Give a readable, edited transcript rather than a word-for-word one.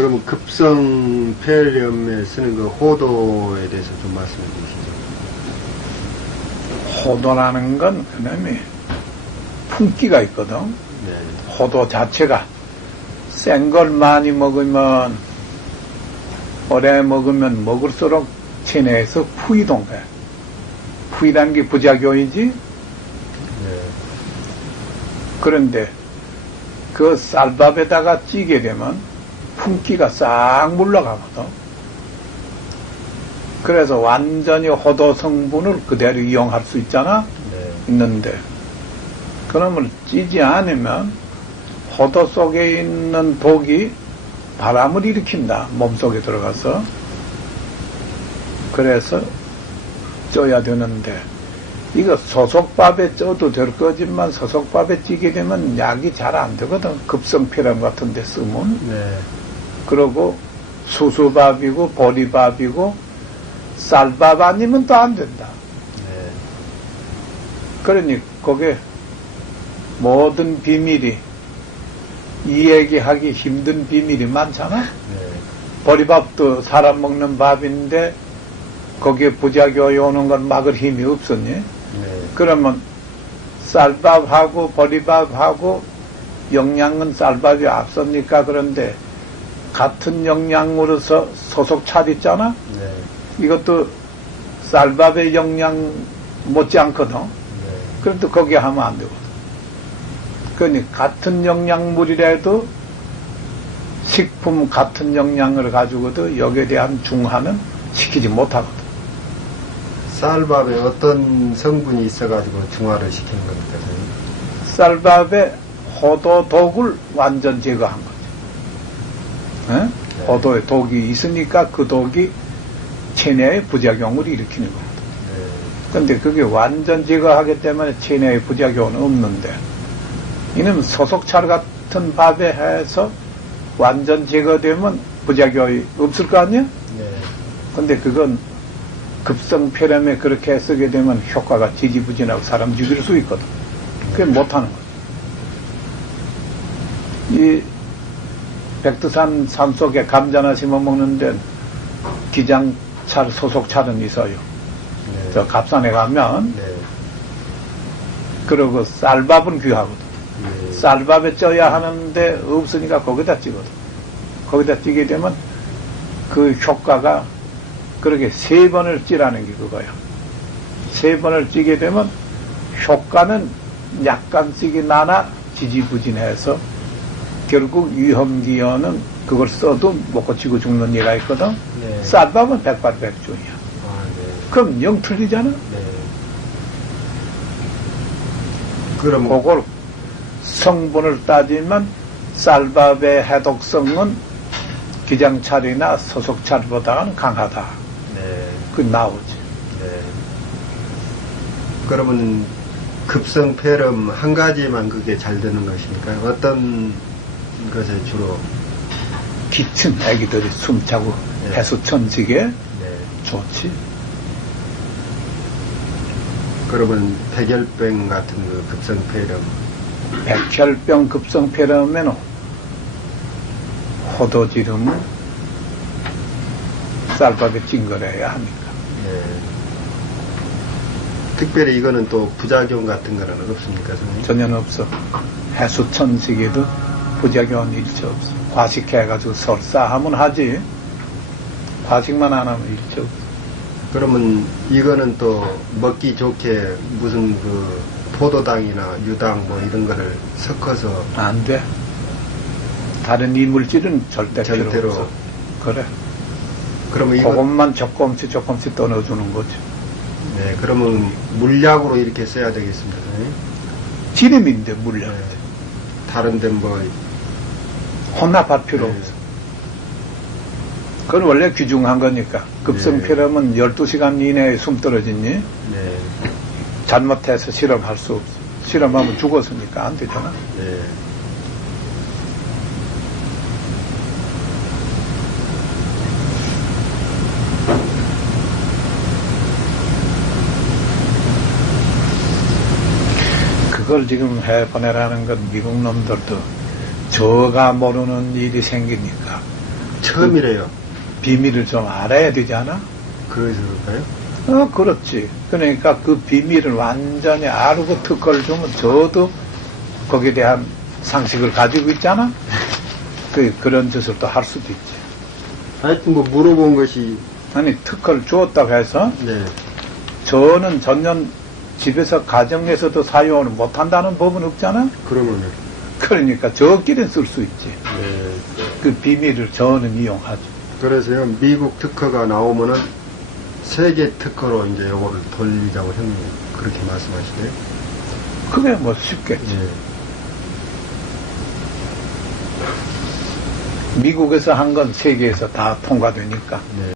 그러면 급성 폐렴에 쓰는 그 호도에 대해서 좀 말씀해 주시죠. 호도라는 건 그놈이 품기가 있거든. 네. 호도 자체가 센 걸 많이 먹으면, 오래 먹으면 먹을수록 체내에서 후이동 거야. 후이라는 게 부작용이지. 네. 그런데 그 쌀밥에다가 찌게 되면 품기가 싹 물러가거든. 그래서 완전히 호도 성분을 그대로 이용할 수 있잖아. 네. 있는데 그러면 찌지 않으면 호도 속에 있는 독이 바람을 일으킨다. 몸속에 들어가서. 그래서 쪄야 되는데 이거 소속밥에 쪄도 될 거지만 소속밥에 찌게 되면 약이 잘 안 되거든. 급성폐렴 같은 데 쓰면. 네. 그러고 수수밥이고 보리밥이고 쌀밥 아니면 또 안 된다. 네. 그러니 거기에 모든 비밀이 이 얘기하기 힘든 비밀이 많잖아. 네. 보리밥도 사람 먹는 밥인데 거기에 부작용이 오는 건 막을 힘이 없었니? 네. 그러면 쌀밥하고 보리밥하고 영양은 쌀밥이 앞섭니까? 그런데 같은 영양으로서 소속 찰 있잖아? 네. 이것도 쌀밥의 영양 못지 않거든. 네. 그런데 거기에 하면 안 되거든. 그러니 같은 영양물이라도 식품 같은 영양을 가지고도 여기에 대한 중화는 시키지 못하거든. 쌀밥에 어떤 성분이 있어가지고 중화를 시키는 겁니까, 선생님? 쌀밥에 호도 독을 완전 제거한 거죠. 에? 네. 호도에 독이 있으니까 그 독이 체내의 부작용을 일으키는 거거든. 네. 근데 그게 완전 제거하기 때문에 체내의 부작용은 없는데, 이놈 소속찰 같은 밥에 해서 완전 제거되면 부작용이 없을 거 아니야? 네. 근데 그건 급성폐렴에 그렇게 쓰게 되면 효과가 지지부진하고 사람 죽일 수 있거든. 그게 못하는 거지. 이 백두산 산속에 감자나 심어 먹는데 기장찰, 소속찰은 있어요. 네. 저 갑산에 가면. 네. 그러고 쌀밥은 귀하거든. 네. 쌀밥에 쪄야 하는데 없으니까 거기다 찌거든. 거기다 찌게 되면 그 효과가 그렇게 3번을 찌라는 게 그거야. 3번을 찌게 되면 효과는 약간씩이 나나 지지부진해서 결국 위험기여는 그걸 써도 못 고치고 죽는 예가 있거든. 네. 쌀밥은 백발백중이야. 아, 네. 그럼 영 틀리잖아. 네. 그럼 그걸 성분을 따지면 쌀밥의 해독성은 기장찰이나 소속찰보다는 강하다. 네. 그 나오지. 네. 그러면 급성폐렴 한 가지만 그게 잘 되는 것입니까? 어떤 것에 주로? 기침, 애기들이 숨차고 네. 해수천식에 네. 좋지. 그러면 백열병 같은 그 급성폐렴. 백혈병 급성폐렴에는 호도지름을 쌀밥에 찡거려야 합니까? 네. 특별히 이거는 또 부작용 같은 거는 없습니까, 선생님? 전혀 없어. 해수천식에도 부작용은 일체 없어. 과식해가지고 설사하면 하지. 과식만 안 하면 일체 없어. 그러면 이거는 또 먹기 좋게 무슨 그 포도당이나 유당 뭐 이런 거를 섞어서 안 돼. 다른 이물질은 절대 필요 절대로. 없어. 그래. 그러면 이거 그것만 조금씩 더 넣어주는 거지. 네, 그러면 물약으로 이렇게 써야 되겠습니다, 선생님? 지름인데 물량. 네. 다른 데는 뭐 혼합할 필요 네. 없어. 그건 원래 귀중한 거니까. 급성폐렴은 12시간 이내에 숨 떨어지니 네. 잘못해서 실험할 수 없어. 실험하면 죽었으니까 안 되잖아. 네. 그걸 지금 해보내라는 건 미국 놈들도 저가 모르는 일이 생기니까 처음이래요. 비밀을 좀 알아야 되지 않아? 그래서 그럴까요? 그렇지. 그러니까 그 비밀을 완전히 알고 특허를 주면 저도 거기에 대한 상식을 가지고 있잖아? 그런 짓을 또 할 수도 있지. 하여튼 뭐 물어본 것이, 아니, 특허를 주었다고 해서 네. 저는 전년 집에서 가정에서도 사용을 못한다는 법은 없잖아? 그러면은, 그러니까 저끼리는 쓸 수 있지. 네. 그 비밀을 저는 이용하죠. 그래서요, 미국 특허가 나오면은 세계 특허로 이제 요거를 돌리자고 형님 그렇게 말씀하시네요. 그게 뭐 쉽겠지. 네. 미국에서 한 건 세계에서 다 통과되니까. 네.